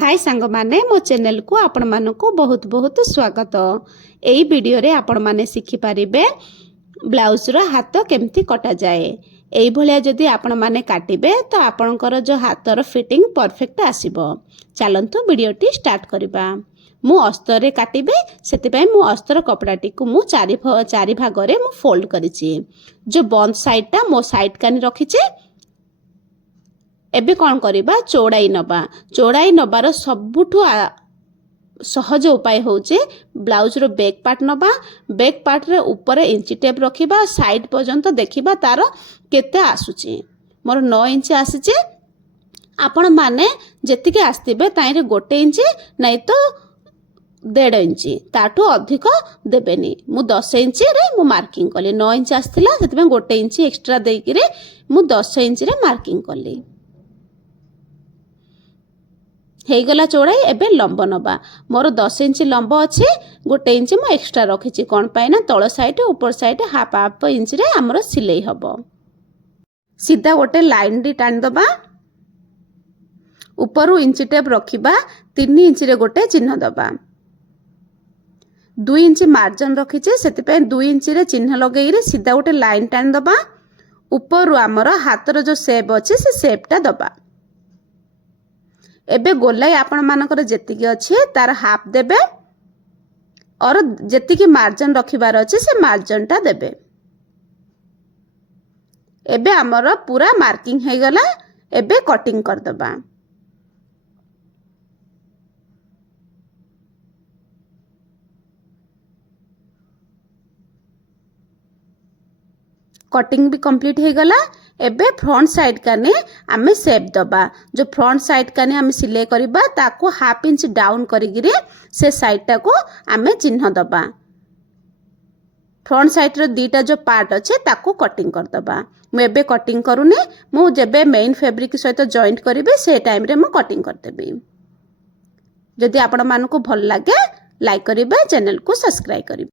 हाय सांग माने मो चैनल को आपण मानकु बहुत बहुत स्वागत। एई वीडियो रे आपण माने शिखि पारिबे ब्लाउज रो हाथ केमती कटा जाए। एई भलिया जदी आपण माने काटिबे तो आपणकर जो हाथर फिटिंग परफेक्ट आसीबो। चलंतु वीडियोटी स्टार्ट करिबा। मु अस्तर रे काटिबे सेति पय मु अस्तर कपड़ाटी को मु चारि भाग रे मु फोल्ड करिछि। जो बंद साइडटा मो साइड कानी रखिछि। एबे कौन करिबा चौड़ाई नबा। चौड़ाई नबार सबुठु सहज उपाय होचे ब्लाउज रो बैक पार्ट नबा। बैक पार्ट रे ऊपर इंची टेप रखिबा। साइड पर्यंत देखिबा तार केते आसुची। मोर 9 इंच आसीचे। आपण माने जेतिके आस्तिबे ताइरे 1 इंच नै तो 1.5 इंची ताठू अधिक देबेनी। मु 10 इंच रे मु मार्किंग कली। 9 इंच आस्तिला सेतबे 1 इंच एक्स्ट्रा देकी रे मु 10 इंच रे मार्किंग कली। हे गला चौड़ाई। एबे लंब नबा। मोर 10 इंच लंब अछि। 1 इंच मु एक्स्ट्रा रखिछि कोन पाए ना तळ साइड ऊपर साइड हाफ इंच रे हमर सिलाई हबो। सीधा गोटे लाइन डी टान दबा। ऊपर इंच टेप रखिबा। 3 इंच रे गोटे चिन्ह दबा। 2 इंच मार्जिन रखिछि सेति पे 2 इंच रे चिन्ह लगेई रे सीधा गोटे लाइन टान दबा। ऊपर हमर हाथर जो शेप अछि से शेपटा दबा। एबे गोलाई आपण मानकर जेतिकी अछि तार हाफ देबे और जेतिकी मार्जिन रखिबार अछि से मार्जिन टा देबे। एबे हमर पूरा मार्किंग हे गला। एबे कटिंग कर दबा। कटिंग भी कंप्लीट हे गला। एबे फ्रंट साइड काने आमे शेप दबा। जो फ्रंट साइड काने आमे सिलाई करिबा ताको हाफ इंच डाउन करिगिरे से साइड टा को आमे चिन्ह दबा। फ्रंट साइड रो दीटा जो पार्ट अछि ताको कटिंग कर दबा। मु एबे कटिंग करूनी। मु जेबे मेन फैब्रिक सहित जॉइंट करिबे से टाइम रे मु कटिंग कर देबी। जदि आपण मानको भल लागे लाइक करिबा चैनल को सब्सक्राइब करिबा।